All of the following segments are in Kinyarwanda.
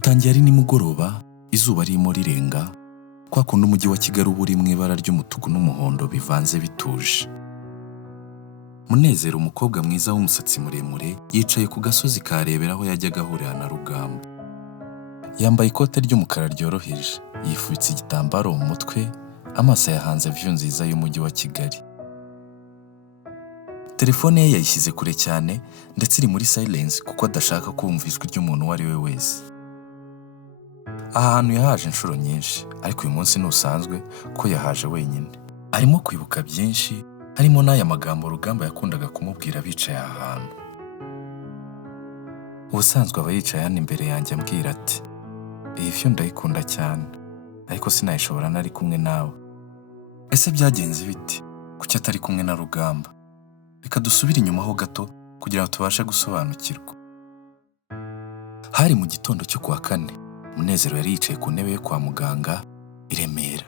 Dutangiye ari nimugoroba, izuba ririmo rirenga, kwa kundi umujyi wa Kigali uba uri mu ibara ry'umutuku n'umuhondo bivanze bituje. Munezero, umukobwa mwiza w'umusatsi muremure, yicaye ku gasozi karebera aho yajyaga ahurira na Rugamba. Yambaye ikote ry'umukara ryoroheje, yifubitse igitambaro mu mutwe, amaso yahanze view nziza y'umujyi wa Kigali. Telefone ye yayishyize kure cyane ndetse iri muri silence kuko adashaka kumva ijwi ry'umuntu uwo ari we wese. Aha hantu yahaje inshuro nyinshi, ariko uyu munsi ntusanzwe ko yahaje wenyine. Arimo kwibuka byinshi, harimo n'aya magambo Rugamba yakundaga kumubwira bicaye aha hantu. Ubusanzwe aba yicaye hano imbere yanjye ambwira ati, iyi view ndayikunda cyane, ariko sinayishobora nari kumwe nawe. Ese byagenze bite? Kuki atari kumwe na Rugamba? Reka dusubire inyuma ho gato kugira ngo tubashe gusobanukirwa. Hari mu gitondo cyo kuwa kane, Munezero yari yicaye ku ntebe yo kwa muganga i Remera.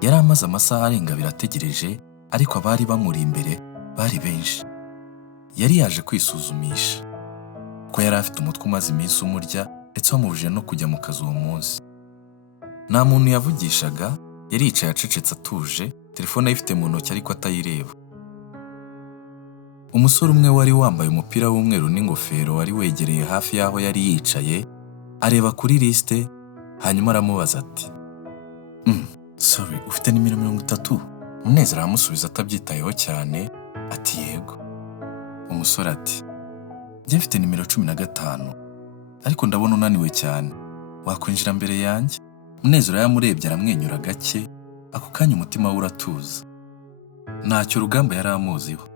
Yari amaze amasaha arenga abiri ategereje, ariko abari bamuri imbere bari benshi. Yari yaje kwisuzumisha ko yari afite umutwe umaze iminsi umurya ndetse wamubujije no kujya mu kazi uwo munsi. Nta muntu yavugishaga, yari yicaye acecetse atuje, telefone ayifite mu ntoki ariko atayireba. Umusore umwe wari wambaye umupira w'umweru n'ingofero wari wegereye hafi y'aho yari yicaye, areba kuri liste, hanyuma aramubaza ati, sorry, ufite nimero 30? Munezero aramusubiza atabyitayeho cyane, ati yego. Umusore ati, njye mfite nimero 15, ariko ndabona unaniwe cyane, wakwinjira mbere yanjye? Munezero yamurebye aramwenyura gake, ako kanya umutima we uratuza. Ntacyo Rugamba yari amuziho,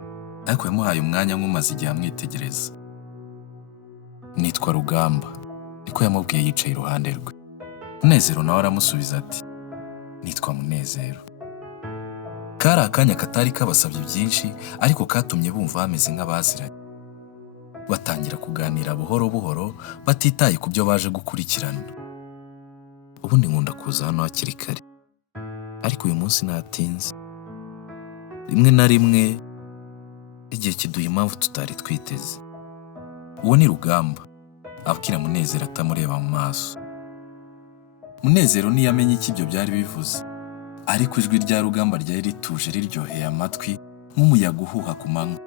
ariko yamuhaye umwanya nk'umaze igihe amwitegereza. Nitwa Rugamba, niko yamubwiye yicaye iruhande rwe. Munezero nawe aramusubiza ati, nitwa Munezero. Kari akanya katari kabasabye byinshi, ariko katumye bumva bameze nk'abaziranye. Batangira kuganira buhoro buhoro, batitaye ku byo baje gukurikirana. Ubundi nkunda kuza hano hakiri kare, ariko uyu munsi natinze. Rimwe na rimwe igihe kiduha impamvu tutari twiteze. Uwo ni Rugamba, abwira Munezero atamureba mu maso. Munezero ntiyamenye icyo ibyo byari bivuze, ariko ijwi rya Rugamba ryari rituje riryoheye amatwi nk'umuyaga uhuha ku manywa.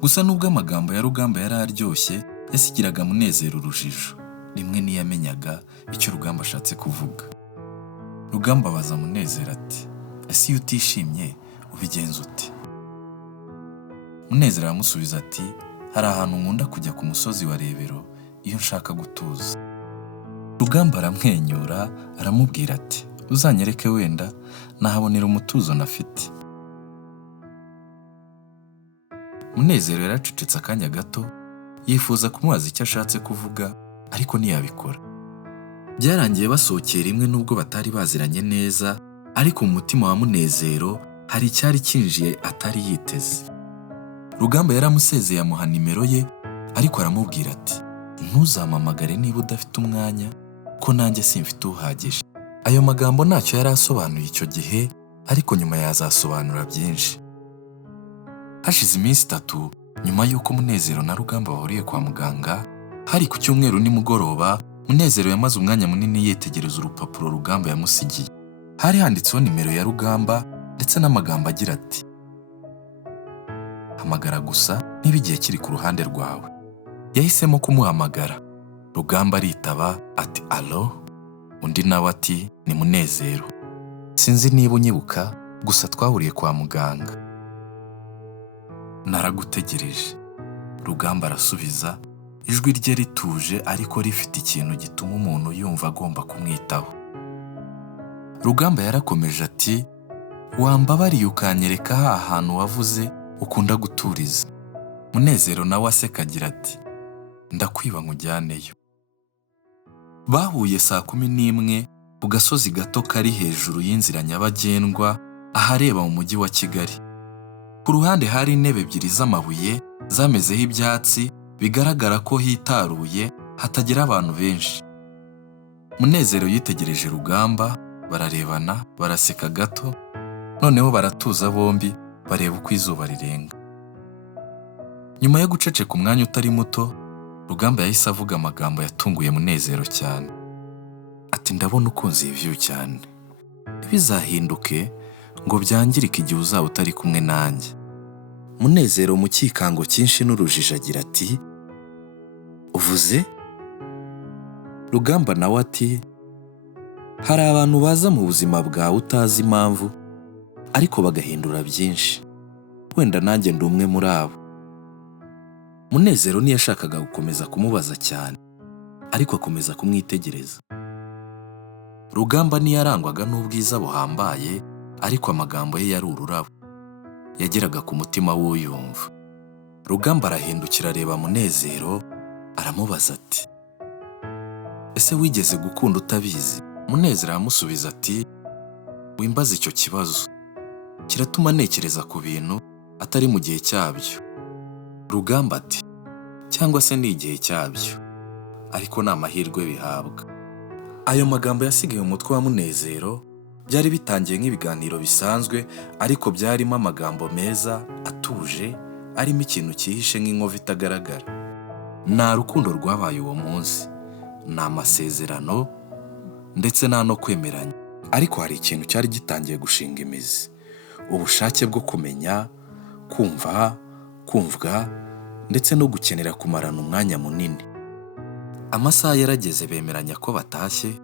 Gusa nubwo amagambo ya Rugamba yari aryoshye, yasigiraga Munezero urujijo. Rimwe ntiyamenyaga icyo Rugamba ashatse kuvuga. Rugamba abaza Munezero ati, ese iyo utishimye ubigenza ute? Munezero aramusubiza ati, hari ahantu nkunda kujya ku musozi wa Rebero iyo nshaka gutuza. Rugamba aramwenyura, aramubwira ati, uzanyereke wenda nahabonera umutuzo nafite. Munezero yaracecetse akanya gato, yifuza kumubaza icyo ashatse kuvuga, ariko ntiyabikora. Byarangiye basohokeye rimwe nubwo batari baziranye neza, ariko mu mutima wa Munezero hari icyari kinjiye atari yiteze. Rugamba yaramusezeye amuha nimero ye, ariko aramubwira ati, ntuzampamagare niba udafite umwanya, ko nanjye simfite uhagije. Ayo magambo ntacyo yari asobanuye icyo gihe, ariko nyuma yazasobanura byinshi. Hashize iminsi 3 nyuma y'uko Munezero na Rugamba bahuriye kwa muganga, hari ku cyumweru nimugoroba, Munezero yamaze umwanya munini yitegereza urupapuro Rugamba yamusigiye. Hari handitseho nimero ya Rugamba ndetse n'amagambo agira ati, hamagara gusa niba igihe kiri ku ruhande rwawe. Yahisemo kumuhamagara. Rugamba aritaba ati, allo? Undi nawe ati, ni Munezero. Sinzi niba unyibuka, gusa twahuriye kwa muganga. Naragutegereje. Rugamba arasubiza, ijwi rye rituje ariko rifite ikintu gituma umuntu yumva agomba kumwitaho. Rugamba yarakomeje ati, wambabariye ukanyereka ha hantu wavuze ukunda guturiza? Munezero nawe aseka agira ati, ndakwiba nkujyaneyo. Bahuye saa 11 ku gasozi gato kari hejuru y'inzira nyabagendwa ahareba mu mujyi wa Kigali. Ku ruhande hari intebe ebyiri z'amabuye zamezeho ibyatsi, bigaragara ko hitaruye hatagira abantu benshi. Munezero yitegereje Rugamba, bararebana, baraseka gato, noneho baratuza bombi, bareba uko izuba rirenga. Nyuma yo guceceka umwanya utari muto, Rugamba yahise avuga amagambo yatunguye Munezero cyane. Ati ndabona ukunze iyi view cyane. Bizahinduke ngo byangirike igihe uzaba utari kumwe nanjye. Munezero mu cyikango cyinshi n'urujijo agira ati uvuze? Rugamba nawe ati hari abantu baza mu buzima bwawe utazi impamvu ariko bagahindura byinshi. Wenda nanjye ndi umwe muri abo. Munezero ntiyashakaga gukomeza kumubaza cyane ariko akomeza kumwitegereza. Rugamba ntiyarangwaga n'ubwiza buhambaye ariko amagambo ye yari ururabo yageraga ku mutima w'uyumva. Rugamba arahindukira areba Munezero aramubaza ati ese wigeze gukunda utabizi? Munezero aramusubiza ati wimbaza icyo kibazo, kiratuma ntekereza ku bintu atari mu gihe cyabyo. Rugamba ati cyangwa se ni igihe cyabyo ariko ni amahirwe bihabwa. Ayo magambo yasigaye umutwe wa Munezero byari bitangiye nk'ibiganiro bisanzwe ariko byarimo amagambo meza atuje arimo ikintu cyihishe nk'inkovu itagaragara. Nta rukundo rwabaye uwo munsi, ni amasezerano ndetse nta no kwemeranya, ariko hari ikintu cyari gitangiye gushinga imizi: ubushake bwo kumenya, kumva, kumvwa ndetse no gukenera kumarana umwanya munini. Amasaha yarageze bemeranya ko batashye.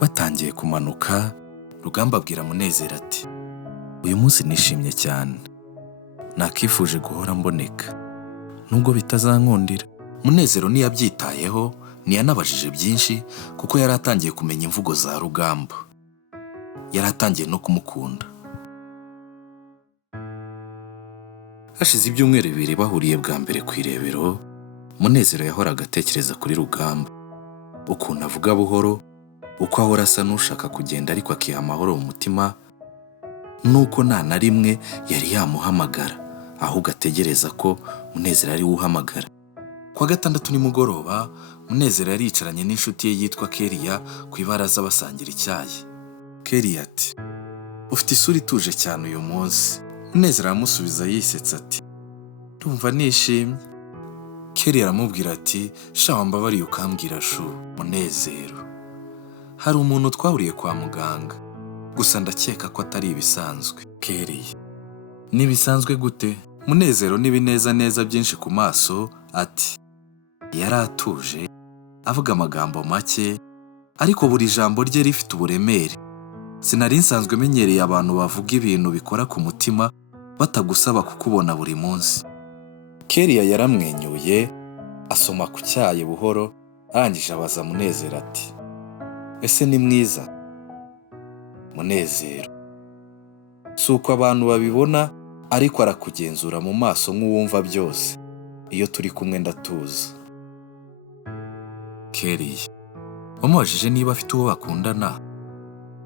Batangiye kumanuka, Rugamba abwira Munezero ati uyu munsi nishimye cyane, nakifuje guhora mboneka nubwo bitazankundira. Munezero ntiyabyitayeho, ntiyanabajije byinshi kuko yari atangiye kumenya imvugo za Rugamba. Yari atangiye no kumukunda. Hashize ibyumweru 2 bahuriye bwa mbere ku irebero, Munezero yahoraga atekereza kuri Rugamba, ukuntu avuga buhoro, uko ahora asa n'ushaka kugenda ariko akiha amahoro mu mutima, nuko nta na rimwe yari yamuhamagara ahubwo ategereza ko Munezero ari we uhamagara. Kwa gatandatu nimugoroba, Munezero yari yicaranye n'inshuti ye yitwa Keriya ku ibaraza basangira icyayi. Keriya ati ufite isura ituje cyane uyu munsi. Munezero aramusubiza yisetsa ati ndumva nishimye. Keriya aramubwira ati sha wambabariye ukambwira shu. Munezero hari umuntu twahuriye kwa muganga, gusa ndakeka ko atari ibisanzwe. Keriya nibisanzwe gute? Munezero n'ibineza neza byinshi ku maso ati yari atuje avuga amagambo make ariko buri jambo rye rifite uburemere. Sinari nsanzwe menyereye abantu bavuga ibintu bikora ku mutima batagusaba kukubona buri munsi. Keriya yaramwenyuye asoma ku cyayi buhoro, arangije abaza Munezero ati ese ni mwiza? Munezero si uko abantu babibona ariko arakugenzura mu maso nk'uwumva byose. Iyo turi kumwe ndatuza. Keriya wamubajije niba afite uwo bakundana?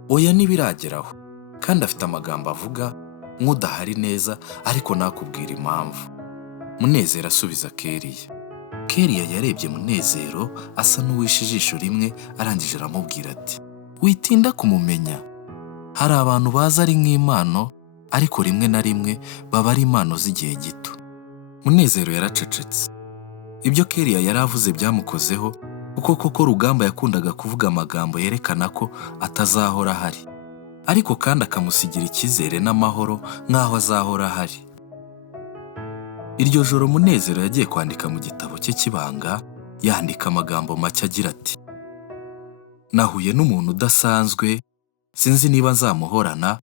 Oya ntibirageraho, kandi afite amagambo avuga nk'udahari neza ariko nakubwira impamvu. Munezero asubiza Keriya. Keriya yarebye Munezero asa n'uwishe ijisho rimwe, arangije aramubwira ati witinda kumumenya. Hari abantu baza ari nk'impano ariko rimwe na rimwe baba ari impano z'igihe gito. Munezero yaracecetse. Ibyo Keriya yari avuze byamukozeho kuko koko Rugamba yakundaga kuvuga amagambo yerekana ko atazahora ahari, ariko kandi akamusigira icyizere n'amahoro nk'aho azahora ahari. Iryo joro Munezero yagiye kwandika mu gitabo cye cy'ibanga, yandika amagambo make agira ati nahuye n'umuntu udasanzwe, sinzi niba nzamuhorana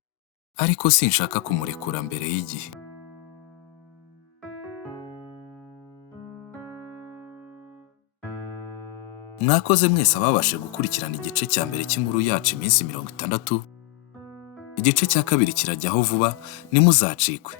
ariko sinshaka kumurekura mbere y'igihe. Mwakoze mwese ababashe gukurikirana igice cya mbere cy'inkuru yacu iminsi 60. Igice cya kabiri kirajyaho vuba, nimuzacikwe.